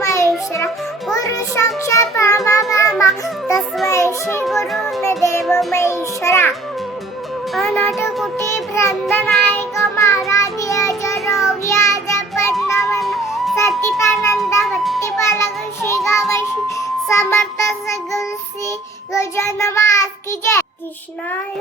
महेश्वरा गुरु साक्षात परब्रह्म तस्मै श्री गुरु देव महेश्वरा अनंत कोटी ब्रह्मांड नायक महाराज अजर व्याज पद्मवन सतीतानंद भक्तिपालक श्री गावश्री समर्थ सद्गुरु श्री गजानन महाराज की जय. कृष्णाय